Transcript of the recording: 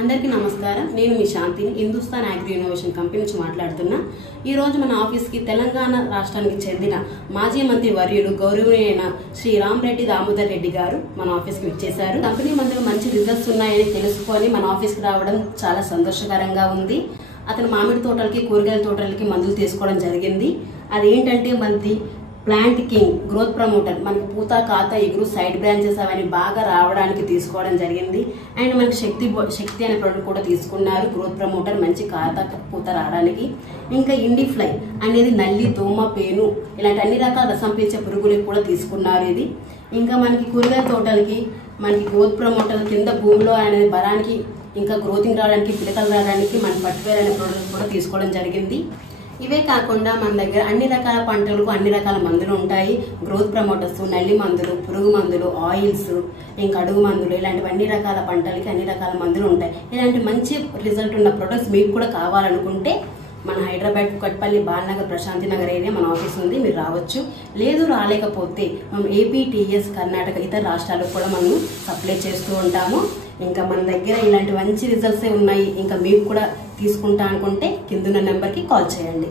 అందరికీ నమస్కారం. నేను మీ శాంతిని హిందుస్థాన్ అగ్రి ఇన్నోవేషన్ కంపెనీ నుంచి మాట్లాడుతున్నా. ఈ రోజు మన ఆఫీస్ కి తెలంగాణ రాష్ట్రానికి చెందిన మాజీ మంత్రి వర్యులు గౌరవనీయ శ్రీ రామరెడ్డి దామోదర్ రెడ్డి గారు మన ఆఫీస్ కి వచ్చేసారు. కంపెనీ మందులు మంచి రిజల్ట్స్ ఉన్నాయని తెలుసుకొని మన ఆఫీస్ కి రావడం చాలా సంతోషకరంగా ఉంది. అతను మామిడి తోటలకి కూరగాయల తోటలకి మందులు తీసుకోవడం జరిగింది. అదేంటంటే మనది ప్లాంట్ కింగ్ గ్రోత్ ప్రమోటర్, మనకి పూత కాత ఎగురు సైడ్ బ్రాంచెస్ అవన్నీ బాగా రావడానికి తీసుకోవడం జరిగింది. అండ్ మనకి శక్తి అనే ప్రోడక్ట్ కూడా తీసుకున్నారు. గ్రోత్ ప్రమోటర్ మంచి కాత పూత రావడానికి. ఇంకా ఇండి ఫ్లై అనేది నల్లి దోమ పేను ఇలాంటి అన్ని రకాల రసం పీల్చే పురుగులకు కూడా తీసుకున్నారు ఇది. ఇంకా మనకి కూరగాయల తోటలకి మనకి గ్రోత్ ప్రమోటర్ కింద భూమిలో అనేది బలానికి ఇంకా గ్రోతింగ్ రావడానికి పిలకలు రావడానికి మన పట్టువేర్ అనే ప్రోడక్ట్ కూడా తీసుకోవడం జరిగింది. ఇవే కాకుండా మన దగ్గర అన్ని రకాల పంటలకు అన్ని రకాల మందులు ఉంటాయి. గ్రోత్ ప్రమోటర్స్, నల్లి మందులు, పురుగు మందులు, ఆయిల్స్, ఇంకా అడుగు మందులు ఇలాంటివి అన్ని రకాల పంటలకి అన్ని రకాల మందులు ఉంటాయి. ఇలాంటి మంచి రిజల్ట్ ఉన్న ప్రొడక్ట్స్ మీకు కూడా కావాలనుకుంటే మన హైదరాబాద్ కుకట్పల్లి బాలనగర్ ప్రశాంతి నగర్ ఏరియా మన ఆఫీస్ ఉంది, మీరు రావచ్చు. లేదు రాలేకపోతే మనం ఏపీ, టీఎస్, కర్ణాటక ఇతర రాష్ట్రాలకు కూడా మనం సప్లై చేస్తూ ఉంటాము. ఇంకా మన దగ్గర ఇలాంటి మంచి రిజల్ట్సే ఉన్నాయి. ఇంకా మీకు కూడా తీసుకుంటా అనుకుంటే కిందున్న నెంబర్కి కాల్ చేయండి.